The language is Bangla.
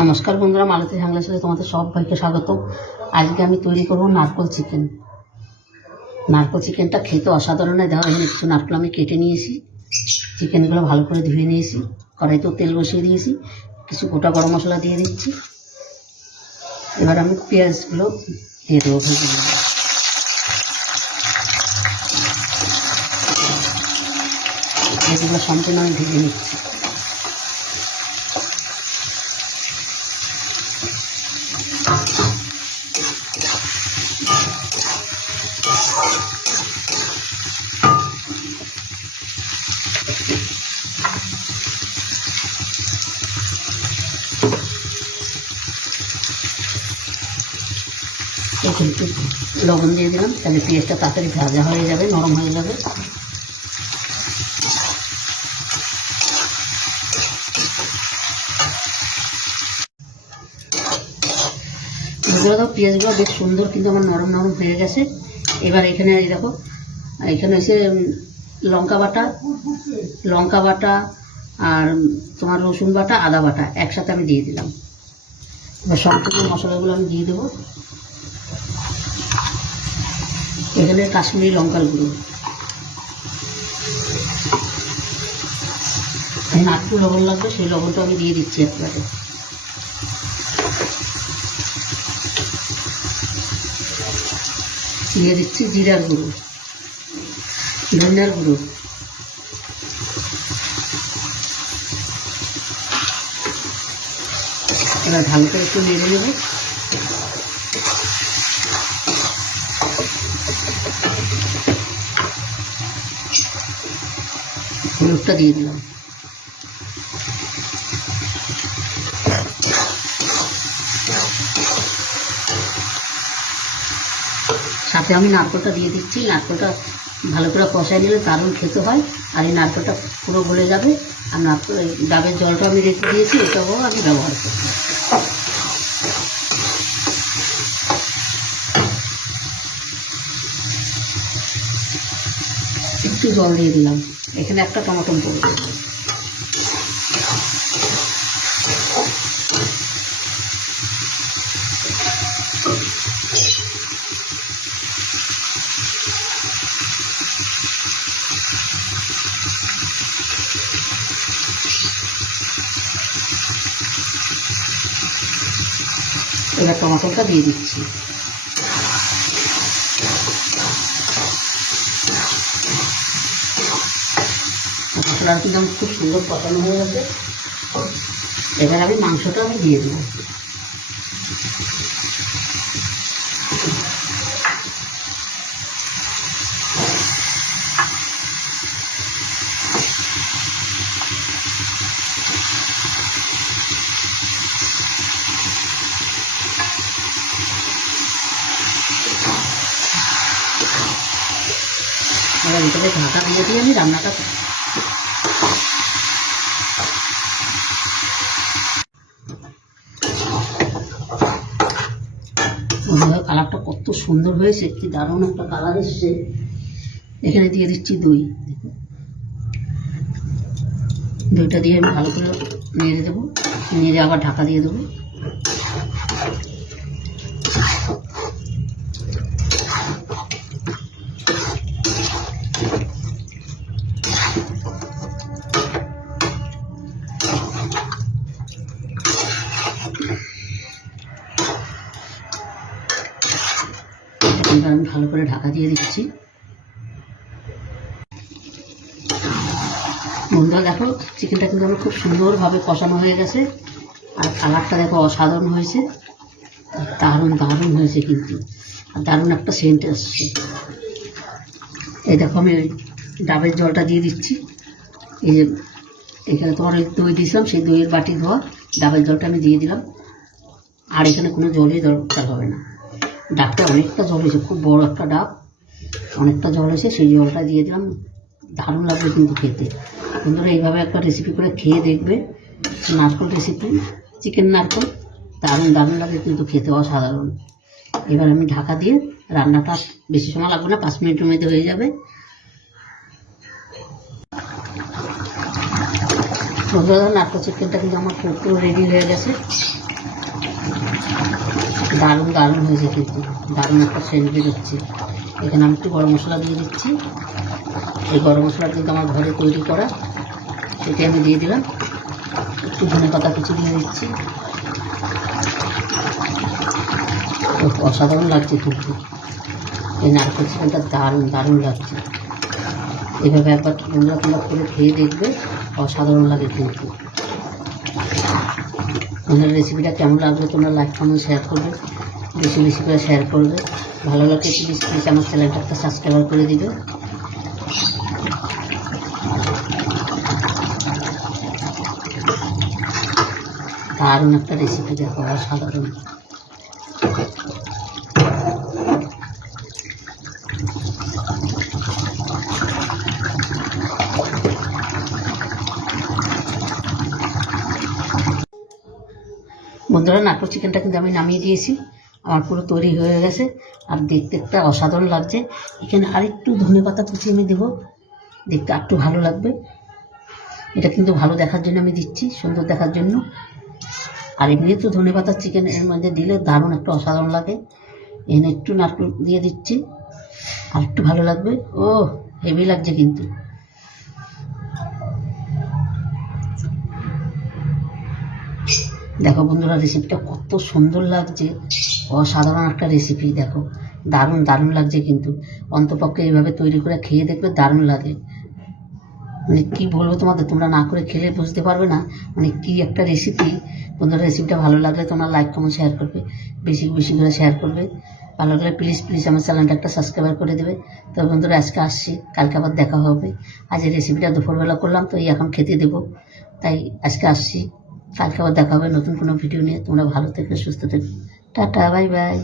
নমস্কার বন্ধুরা, মালতী হাংলার সাথে তোমাদের সবাইকে স্বাগত। আজকে আমি তৈরি করব নারকোল চিকেন। নারকোল চিকেনটা খেতে অসাধারণ হয়। দেখো, এখানে কিছু নারকোল আমি কেটে নিয়েছি, চিকেনগুলো ভালো করে ধুয়ে নিয়েছি, কড়াইতেও তেল বসিয়ে দিয়েছি, কিছু গোটা গরম মশলা দিয়ে দিচ্ছি। এবার আমি পেঁয়াজগুলো দিয়ে দেবো ভেজে নেব। এগুলো সম্পূর্ণ আমি ভেজে নিচ্ছি। একটু লবণ দিয়ে দিলাম, তাহলে পেঁয়াজটা তাড়াতাড়ি ভাজা হয়ে যাবে, নরম হয়ে যাবে। পেঁয়াজগুলো বেশ সুন্দর কিন্তু আমার নরম নরম হয়ে গেছে। এবার এখানে এই দেখো, এখানে এসে লঙ্কা বাটা আর তোমার রসুন বাটা, আদা বাটা একসাথে আমি দিয়ে দিলাম। এবার সম্পূর্ণ মশলাগুলো আমি দিয়ে দেবো। এখানে কাশ্মীরি লঙ্কার গুঁড়ো, এখানে একটু লবণ লাগবে, সেই লবণটা আমি দিয়ে দিচ্ছি একবারে। দিয়ে দিচ্ছি জিরার গুঁড়ো, ধনিয়ার গুঁড়ো, এবার ভালো করে একটু নেড়ে নেব। হলুদটা দিয়ে দিলাম। সাথে আমি নারকেলটা দিয়ে দিচ্ছি। নারকেলটা ভালো করে কষাই নিলে দারুণ খেতে হয়। আর এই নারকেলটা পুরো গলে যাবে। আর নারকেল ডাবের জলটা আমি রেখে দিয়েছি, এটাও আমি ব্যবহার করব। একটু জল দিয়ে দিলাম, এখানে একটা টমেটো পড়বে। এবার টমেটোটা দিয়ে দিচ্ছি। মশলা কিন্তু আমার খুব সুন্দর কষানো হয়ে গেছে। এবার আমি মাংসটা দিয়ে দেবো। এবার এটাকে ঢাকা দিয়ে দিয়ে আমি রান্নাটা করব। কালারটা কত সুন্দর হয়েছে, কি দারুণ একটা কালার এসছে। এখানে দিয়ে দিচ্ছি দই। দইটা দিয়ে আমি ভালো করে নেড়ে দেবো, নেড়ে আবার ঢাকা দিয়ে দেবো। আমি ভালো করে ঢাকা দিয়ে দিচ্ছি। বন্ধুরা দেখো, চিকেনটা কিন্তু আমার খুব সুন্দরভাবে কষানো হয়ে গেছে। আর কালারটা দেখো অসাধারণ হয়েছে, দারুণ দারুণ হয়েছে কিন্তু। আর দারুণ একটা সেন্ট আসছে। এই দেখো, আমি ওই ডাবের জলটা দিয়ে দিচ্ছি। এই যে এখানে তোমার ওই দই দিয়েছিলাম, সেই দইয়ের বাটি ধোয়া ডাবের জলটা আমি দিয়ে দিলাম। আর এখানে কোনো জলই দরকার হবে না। ডাবটা অনেকটা জল হয়েছে, খুব বড় একটা ডাব, অনেকটা জল হয়েছে, সেই জলটা দিয়ে দিলাম। দারুণ লাগবে কিন্তু খেতে। বন্ধুরা এইভাবে একটা রেসিপি করে খেয়ে দেখবে, নারকেল রেসিপি, চিকেন নারকেল, দারুণ দারুণ লাগে কিন্তু খেতে, অসাধারণ। এবার আমি ঢাকা দিয়ে রান্নাটা বেশি সময় লাগবে না, 5 মিনিটের মধ্যে হয়ে যাবে। বন্ধুরা নারকেল চিকেনটা কিন্তু আমার পুরো রেডি হয়ে গেছে। দারুণ দারুণ হয়েছে কিন্তু, দারুণ একটা সেন্ট বেরোচ্ছে। এখানে আমি একটু গরম মশলা দিয়ে দিচ্ছি। এই গরম মশলা কিন্তু আমার ঘরে তৈরি করা, সেটি আমি দিয়ে দিলাম। একটু ধনেপাতা কুচি দিয়ে দিচ্ছি। অসাধারণ লাগছে কিন্তু, এই নারকেল চিকেনটা দারুণ দারুণ লাগছে। এভাবে একবার বন্ধুরা তোমরা করে খেয়ে দেখবে, অসাধারণ লাগে কিন্তু। আমাদের রেসিপিটা কেমন লাগবে তোমরা লাইক কমেন্ট শেয়ার করবে, বেশি বেশি করে শেয়ার করবে। ভালো লাগলে প্লিজ প্লিজ আমার চ্যানেলটা একটা সাবস্ক্রাইব করে দিবে। দারুণ একটা রেসিপি, দেখো অসাধারণ। বন্ধুরা নাটক চিকেনটা কিন্তু আমি নামিয়ে দিয়েছি, আমার পুরো তৈরি হয়ে গেছে। আর দেখতে একটা অসাধারণ লাগছে। এখানে আরেকটু ধনেপাতা কুচি আমি দেবো, দেখতে একটু ভালো লাগবে। এটা কিন্তু ভালো দেখার জন্য আমি দিচ্ছি, সুন্দর দেখার জন্য। আর এমনি তো ধনেপাতা চিকেন এর মধ্যে দিলে দারুণ একটা অসাধারণ লাগে। এখানে একটু নারকেল দিয়ে দিচ্ছি, আর একটু ভালো লাগবে। ও হেভি লাগছে কিন্তু। দেখো বন্ধুরা রেসিপিটা কত সুন্দর লাগছে, অসাধারণ একটা রেসিপি। দেখো দারুণ দারুণ লাগছে কিন্তু, অন্তপক্ষে এইভাবে তৈরি করে খেয়ে দেখবে, দারুণ লাগে। মানে কী বলবো তোমাদের, তোমরা না করে খেলে বুঝতে পারবে না মানে কী একটা রেসিপি। বন্ধুরা রেসিপিটা ভালো লাগলে তোমরা লাইক কমেন্ট শেয়ার করবে, বেশি বেশি করে শেয়ার করবে। ভালো লাগলে প্লিজ প্লিজ আমার চ্যানেলটা একটা সাবস্ক্রাইব করে দেবে। তো বন্ধুরা আজকে আসছি, কালকে আবার দেখা হবে। আজ এই রেসিপিটা দুপুরবেলা করলাম, তো এই এখন খেতে দেবো, তাই আজকে আসছি। কালকে আবার দেখা হবে নতুন কোনো ভিডিও নিয়ে। তোমরা ভালো থেকো, সুস্থ থেকো, টাটা, বাই বাই।